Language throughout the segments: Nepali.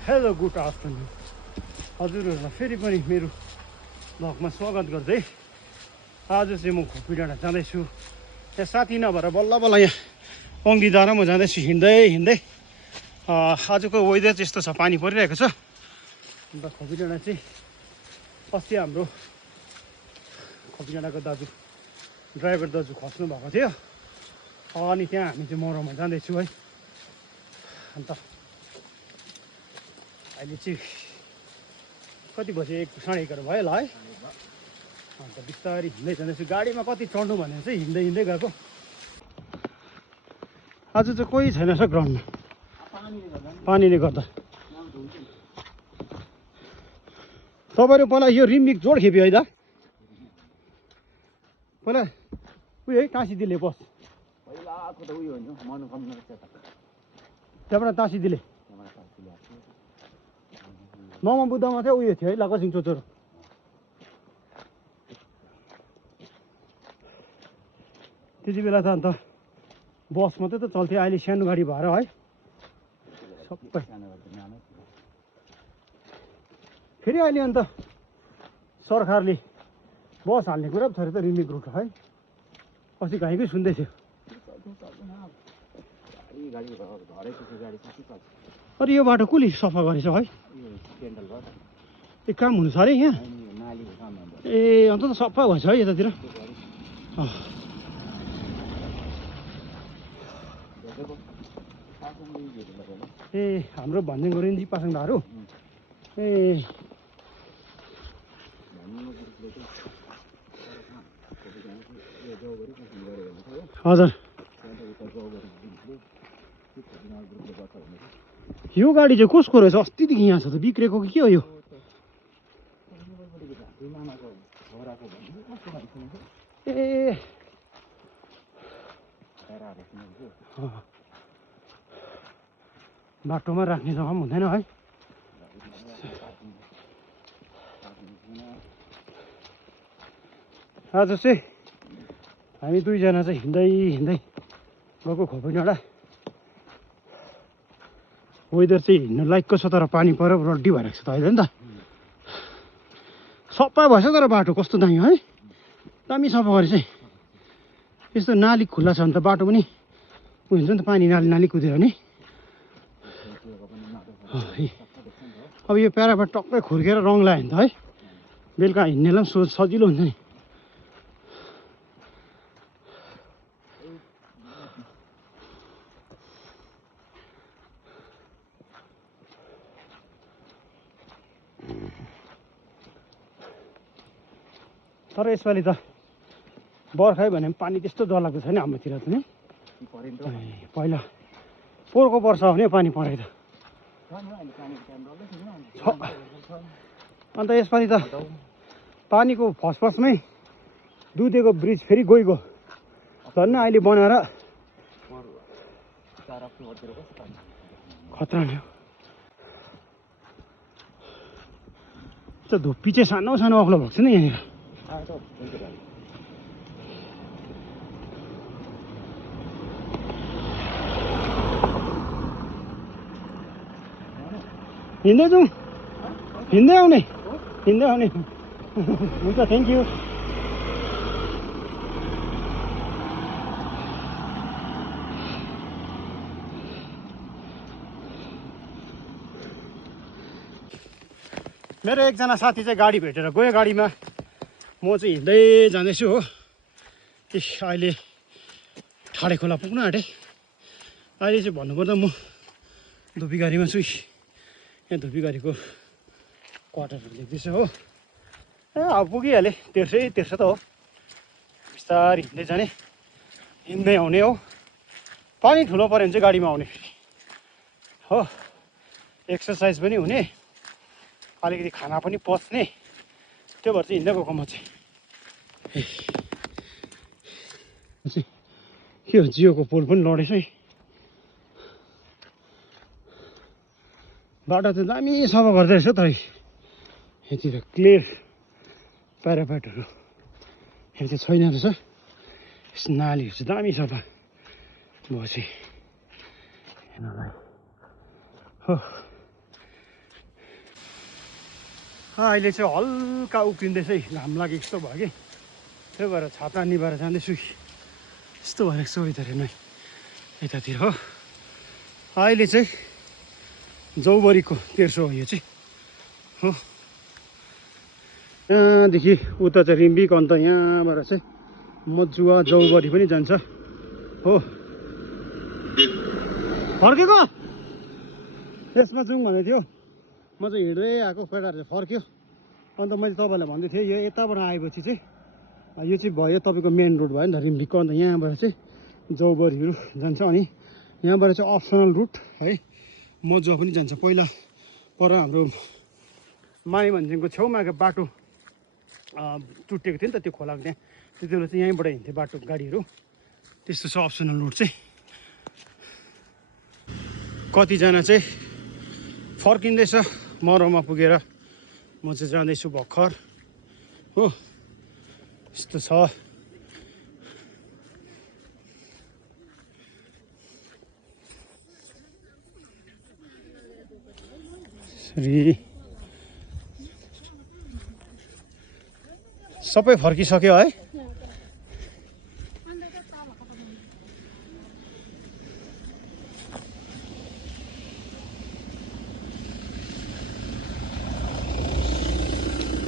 हेलो गुड आफ्टरनुन हजुरहरूलाई फेरि पनि मेरो भ्लगमा स्वागत गर्दै आज चाहिँ म खोपी डाँडा जाँदैछु। यहाँ साथी नभएर बल्ल बल्ल यहाँ अङ्गी म जाँदैछु हिँड्दै हिँड्दै। आजको वेदर चाहिँ यस्तो छ, पानी परिरहेको छ। अन्त खोपी डाँडा चाहिँ अस्ति हाम्रो खोपी डाँडाको दाजु ड्राइभर दाजु खस्नु भएको थियो, अनि त्यहाँ हामी चाहिँ मरौमा जाँदैछु है। अन्त अहिले चाहिँ कति बजे 1:30 भयो होला है। अन्त बिस्तारै हिँड्दै जाँदैछु। गाडीमा कति चढ्नु भनेर चाहिँ हिँड्दै हिँड्दै गएको। आज चाहिँ कोही छैन रहेछ ग्राउन्डमा, पानीले गर्दा। तपाईँहरू पहिला यो रिम्बिक जोड खेप्यो है दा, पहिला उयो है टाँसिदिले बस त्यहाँबाट टाँसिदिले ममा बुद्धमा चाहिँ उयो थियो है लाकसिङ चोचोरो। त्यति बेला त अन्त बस मात्रै त चल्थ्यो, अहिले सानो गाडी भएर है सबै। फेरि अहिले अन्त सरकारले बस हाल्ने कुरा पो छ अरे त, रिम्बिक रुट है। अस्ति घाइकै सुन्दै थियो। अरे यो बाटो कसले सफा गरेछ है? ए काम हुनु छ अरे यहाँ? ए अन्त त सफा भएछ है यतातिर। ए हाम्रो भन्ने गरिन्छ पासाङदाहरू। ए हजुर, यो गाडी चाहिँ कसको रहेछ? अस्तिदेखि यहाँ छ त, बिग्रेको कि के हो यो? ए बाटोमा राख्ने जग्गा पनि हुँदैन है। आज चाहिँ हामी दुईजना चाहिँ हिँड्दै हिँड्दै गएको खोपी डाँडा। वेदर चाहिँ हिँड्नु लायकको छ, तर पानी परेर रड्डी भइरहेको छ त अहिले नि त। सफा भएछ तर बाटो कस्तो दामी है, दामी सफा गरे चाहिँ। यस्तो नाली खुल्ला छ भने त बाटो पनि उयो हुन्छ नि त, पानी नाली नाली कुद्यो भने। अब यो प्याराबाट टक्कै खुर्केर रङ लगायो भने त है बेलुका हिँड्नेलाई पनि सजिलो हुन्छ नि। तर यसपालि त बर्खा भने पानी त्यस्तो डरलाग्दो छैन हाम्रोतिर त नि। पहिला पोहोरको वर्ष हो भने पानी परे त। अन्त यसपालि त पानीको फसफसमै दुधेको ब्रिज फेरि गइगयो झन् अहिले बनाएर खतरा नि। त्यो धुप्पी चाहिँ सानो सानो अग्लो भएको छ नि यहाँनिर। हिँड्दै जाउँ, हिँड्दै आउने, हिँड्दै आउने। हुन्छ, थ्याङ्क यू। मेरो एकजना साथी चाहिँ गाडी भेटेर गयो, गाडीमा म चाहिँ हिँड्दै जाँदैछु हो। अहिले ठाडे खोला पुग्न आँटेँ। अहिले चाहिँ भन्नुपर्दा म धुपीघारीमा छु। यहाँ धुपीघारीको क्वार्टरहरू देख्दैछु हो। ए अब पुगिहालेँ, तेर्सै तेर्सो त हो। बिस्तारै हिँड्दै जाने, हिँड्दै आउने हो। पानी ठुलो पऱ्यो भने चाहिँ गाडीमा आउने हो, एक्सर्साइज पनि हुने, अलिकति खाना पनि पच्ने, त्यो भएर चाहिँ हिँड्दै गएको म चाहिँ। के हो, जियोको पोल पनि लडेछ है। बाटो चाहिँ दामी सफा गर्दै रहेछ तर यहाँतिर क्लियर प्यारापेटहरू यहाँ चाहिँ छैन रहेछ। यस नालीहरू चाहिँ दामी सफा भयो चाहिँ हेर्नलाई हो। अहिले चाहिँ हल्का उक्लिँदैछ है, घाम लागेको जस्तो भयो कि, त्यही भएर छाता निभाएर जाँदैछु कि यस्तो भएर वेदर हेर्नु यतातिर हो। अहिले चाहिँ जौबरीको तेर्सो हो यो चाहिँ हो। यहाँदेखि उता चाहिँ रिम्बिक, अन्त यहाँबाट चाहिँ मजुवा जौबरी पनि जान्छ हो। फर्केको यसमा जाउँ भनेको थियो, म चाहिँ हिँड्दै आएको, केटाहरू चाहिँ फर्क्यो। अन्त मैले तपाईँलाई भन्दै थिएँ यो यताबाट आएपछि चाहिँ यो चाहिँ भयो तपाईँको मेन रोड भयो नि त रिम्बिकको, अन्त यहाँबाट चाहिँ जौबरीहरू जान्छ। अनि यहाँबाट चाहिँ अप्सनल रुट है मजुवा पनि जान्छ। पहिला पर हाम्रो माइभन्ज्याङको छेउमा बाटो टुटेको थियो नि त त्यो खोलाको, त्यहाँ त्यति बेला चाहिँ यहीँबाट हिँड्थ्यो बाटो गाडीहरू, त्यस्तो छ अप्सनल रुट चाहिँ। कतिजना चाहिँ फर्किँदैछ मरौमा पुगेर, म चाहिँ जाँदैछु भर्खर हो, यस्तो छ। सबै फर्किसक्यो है।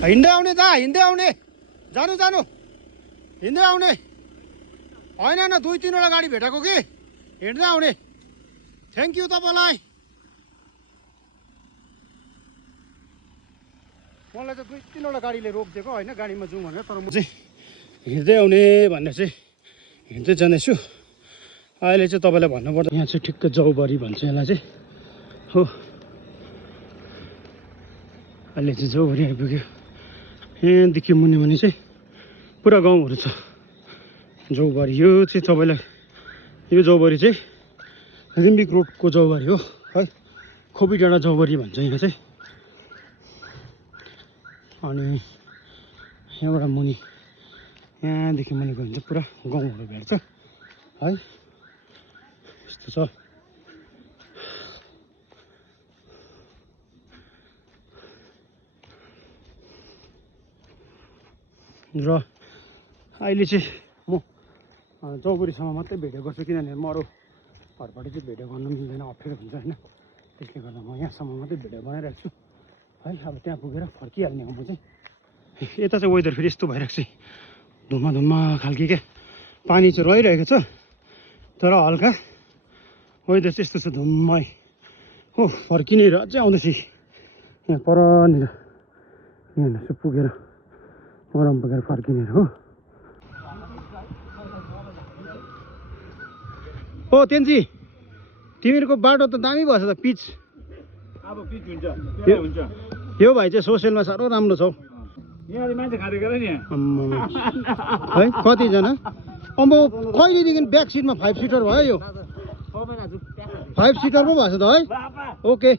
हिँड्दै आउने दा, हिँड्दै आउने, जानु जानु, हिँड्दै आउने होइन न, 2-3वटा गाडी भेटाएको कि, हिँड्दै आउने। थ्याङ्क यू तपाईँलाई। मलाई चाहिँ 2-3वटा गाडीले रोकिदिएको होइन गाडीमा जाउँ भनेर, तर म चाहिँ हिँड्दै आउने भनेर चाहिँ हिँड्दै जाँदैछु। अहिले चाहिँ तपाईँलाई भन्नुपर्दा यहाँ चाहिँ ठिक्क जौबरी भन्छ यसलाई चाहिँ हो। अहिले चाहिँ जौबरी आइपुग्यो। यहाँदेखि मुनि चाहिँ पुरा गाउँहरू छ जौबरी। यो चाहिँ तपाईँलाई यो जौबरी चाहिँ रिम्बिक रोडको जौबरी हो है, खोपी डाँडा जौबरी भन्छ यहाँ चाहिँ। अनि यहाँबाट मुनि, यहाँदेखि मुनि गयो भने चाहिँ पुरा गाउँहरू भेट्छ है, यस्तो छ। र अहिले चाहिँ म जौबरीसम्म मात्रै भिडियो गर्छु, किनभने मरो घरबाट चाहिँ भिडियो गर्नु मिल्दैन, अप्ठ्यारो हुन्छ होइन, त्यसले गर्दा म यहाँसम्म मात्रै भिडियो बनाइरहेको छु है। अब त्यहाँ पुगेर फर्किहाल्ने हो म चाहिँ। यता चाहिँ वेदर फेरि यस्तो भइरहेको छ, धुम्मा धुम्मा खालके क्या, पानी चाहिँ रहिरहेको छ तर हल्का वेदर चाहिँ यस्तो छ धुम्मै हो। फर्किने र अझै आउँदैछ यहाँ परनिर, यहाँ पुगेर मरम पुगेर फर्किने हो। ओ तेन्जी, तिमीहरूको बाटो त दामी भएछ त, पिच। अब पिच हुन्छ, प्यार हुन्छ। यो भाइ चाहिँ सोसियलमा साह्रो राम्रो छ हौ। यहाँ मान्छे खाँदै गएर नि है कतिजना। अब कहिलेदेखि ब्याक सिटमा 5 सिटर भयो यो, 5 सिटर पो भएछ त है। ओके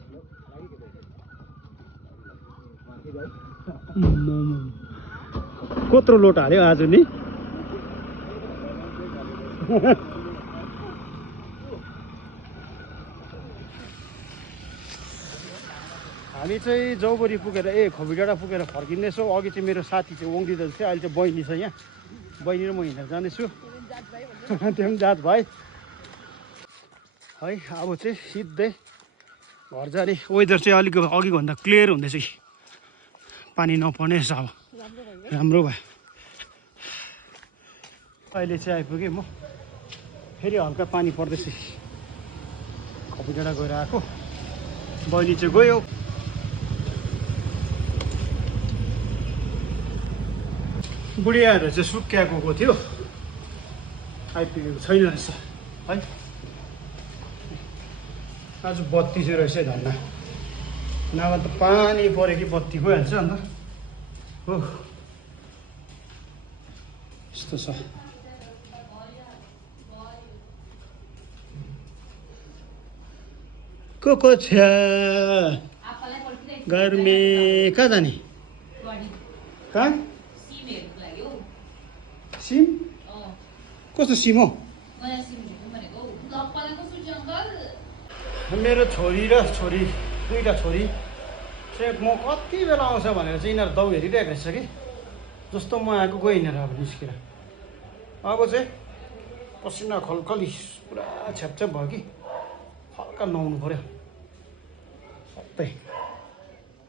कत्रो लोट हाल्यो आज नि। हामी चाहिँ जौबरी पुगेर खोपी डाँडा पुगेर फर्किँदैछौँ। अघि चाहिँ मेरो साथी चाहिँ ओङ्गी दाजु थियो, अहिले चाहिँ बहिनी छ यहाँ, बहिनी र म हिँडेर जाँदैछु। त्यो पनि जात भाइ है। अब चाहिँ सिधै घर जाने। वेदर चाहिँ अलिक अघिभन्दा क्लियर हुँदैछ कि, पानी नपर्ने रहेछ, अब राम्रो भयो। अहिले चाहिँ आइपुगेँ म, फेरि हल्का पानी पर्दैछ। खोपी डाँडा गएर आएको, बहिनी चाहिँ गयो। बुढियाहरू चाहिँ सुक्या गएको थियो, आइपुगेको छैन रहेछ है। आज बत्ती चाहिँ रहेछ धन्न, नभए त पानी पऱ्यो कि बत्ती गइहाल्छ अन्त हो, यस्तो छ। को छ गर्मी, कहाँ जाने, कहाँ सिम, कस्तो सिम हो? मेरो छोरी र दुईवटा छोरी चाहिँ म कति बेला आउँछ भनेर चाहिँ यिनीहरू दाउ हेरिरहेको रहेछ कि जस्तो म आएको गयो यिनीहरू अब निस्केर अब चाहिँ पसिना खलखली पुरा छ्यापछ्याप भयो कि हल्का नुहाउनु पऱ्यो सबै